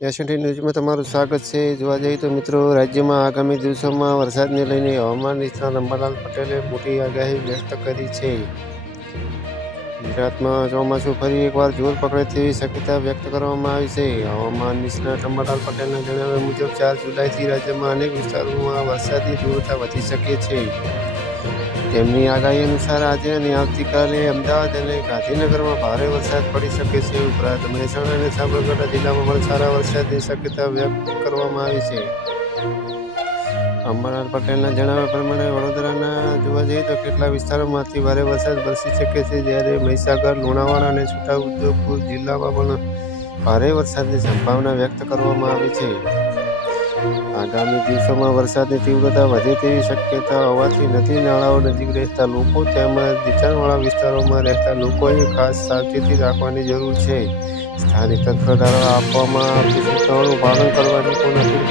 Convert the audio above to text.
Asian ન્યૂઝમાં તમારું સ્વાગત છે। જોવા જઈએ તો મિત્રો, રાજ્યમાં આગામી દિવસોમાં વરસાદને લઈને હવામાન નિષ્ણાત અંબાલાલ પટેલે મોટી આગાહી વ્યક્ત કરી છે। ગુજરાતમાં ચોમાસું ફરી એકવાર જોર પકડે તેવી શક્યતા વ્યક્ત કરવામાં આવી છે। હવામાન નિષ્ણાત અંબાલાલ પટેલના જણાવ્યા મુજબ 4 જુલાઈથી રાજ્યમાં અનેક વિસ્તારોમાં વરસાદની તીવ્રતા વધી શકે છે। તેમની આગાહી અનુસાર આજે અને આવતીકાલે અમદાવાદ અને ગાંધીનગરમાં ભારે વરસાદ પડી શકે છે। ઉપરાંત મહેસાણા અને સાબરકાંઠા જિલ્લામાં પણ સારા વરસાદની શક્યતા વ્યક્ત કરવામાં આવી છે। અંબાલાલ પટેલના જણાવ્યા પ્રમાણે વડોદરાના જોવા જઈએ તો કેટલાક વિસ્તારોમાંથી ભારે વરસાદ વરસી શકે છે, જ્યારે મહીસાગર, લુણાવાડા અને છોટાઉદેપુર જિલ્લામાં પણ ભારે વરસાદની સંભાવના વ્યક્ત કરવામાં આવી છે। આગામી દિવસોમાં વરસાદની તીવ્રતા વધે તેવી શક્યતા હોવાથી નદી નાળાઓ નજીક રહેતા લોકો તેમજ નીચાણવાળા વિસ્તારોમાં રહેતા લોકોએ ખાસ સાવચેતી રાખવાની જરૂર છે। સ્થાનિક તંત્ર દ્વારા આપવામાં આવતી સૂચનાઓનું પાલન કરવાની પણ અપીલ